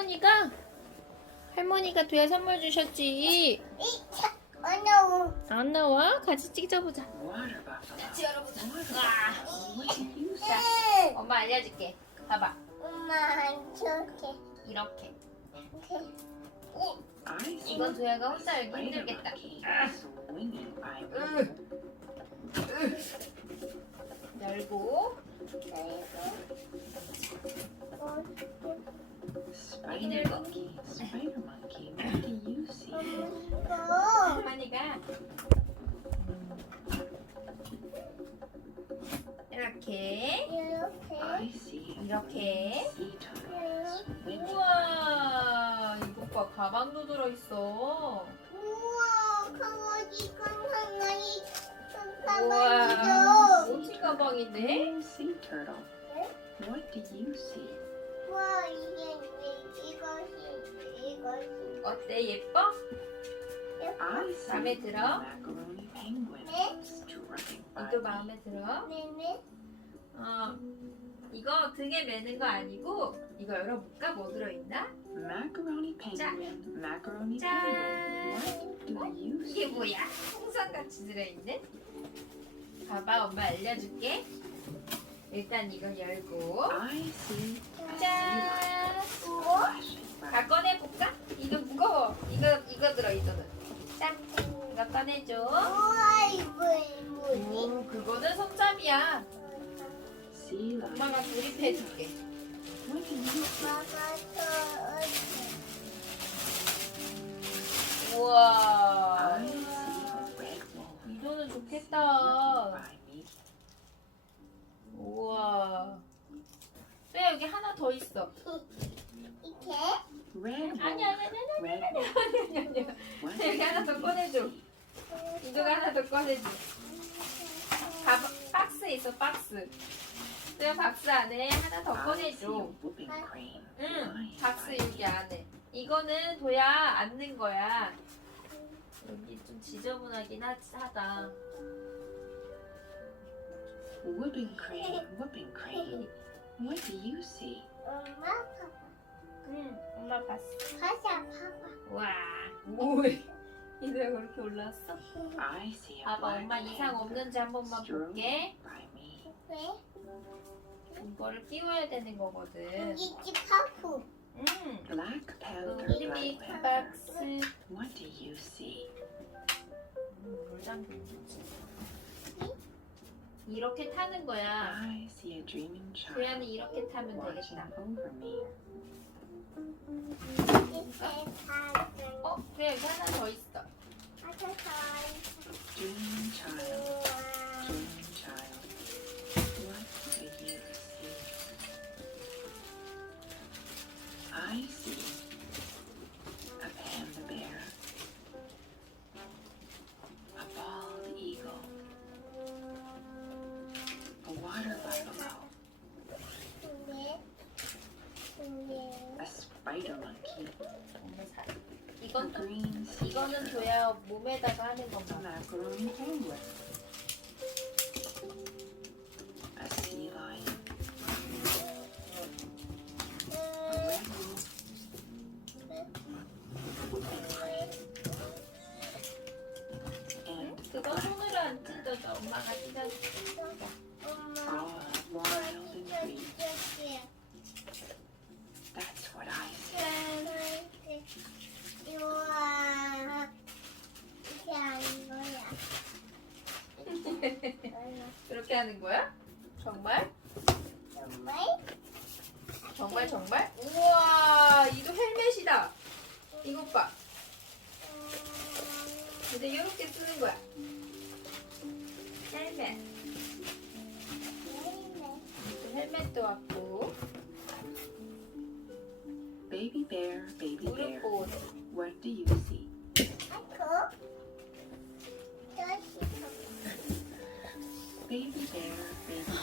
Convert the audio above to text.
할머니가 할머니가 두야 선물 주셨지. 안 나와? 같이 찍자보자. 같이 열어보자. 와. 자, 엄마 알려줄게. 봐봐. 엄마 안 좋게. 이렇게. 이렇게. 오, I see 이건 도야가 혼자 열기 힘들겠다. 아. 으. 열고 spider monkey. Spider monkey. What do you see? 이거 할머니가 이렇게 이렇게. I see 이렇게. sea turtle swimming. 우와 이것 봐 가방도 들어있어 우와. 멋진 가방인데 sea turtle. 네? What do you see? 어때 예뻐? 마음에 들어? 네? 이거. 마음에 들어? 네네. 어 이거 등에 매는 거 아니고 이거 열어볼까? 뭐 들어있나? Macaroni 자. penguin. Macaroni 짠. penguin. What do you 이게? 뭐야? 풍선같이 들어있는? 봐봐 엄마 알려줄게 일단 이거 열고. 짠! 다 꺼내볼까? 이거 무거워. 이거 이거 들어 이거는. 짠! 이거 꺼내줘. 우와 이거 뭐지? 오 그거는 손잡이야. 엄마가 조립해줄게. You 더 있어. 이렇게. Red 아니. 아니 아니 아니. 아니 아니 아니 What? 여기 하나 더 꺼내줘. 이거가 하나 더 꺼내줘. 가방 박스 있어 박스. 또 박스 안에 하나 더 꺼내줘. 응 박스 여기 안에. 이거는 도야 앉는 거야. 여기 좀 지저분하긴 하, 하다. Whooping crane, whooping crane. What do you see? 엄마 봐봐. 응 엄마 봤어 가자 봐봐. 와 오이 이도야 그렇게 올라왔어? I see a 봐봐 black 엄마 이상 없는지 한 번만 볼게 by me. 왜? 이거를 끼워야 되는 거거든 이집 하고. 응 Black panther, 이름이. 박스 What do you see? 음, 물 담그는 거지. 이렇게 타는 거야. I see a dreaming child 도야는 이렇게 타면 watching 되겠다. over me. 어, 여기 하나 더 있어. 가자 Dreaming child, 이건 green sea 이거는 도야 몸에다가 하는 건가? macaroni penguin, a 그렇게 하는 거야? 정말? 정말? 정말 정말? 우와, 이거 헬멧이다. 이것 봐. 근데 이렇게 쓰는 거야. 헬멧. 또 헬멧도 왔고. Baby bear, baby 무릎 bear, 보호대. what do you see? 아이고 Baby bear, baby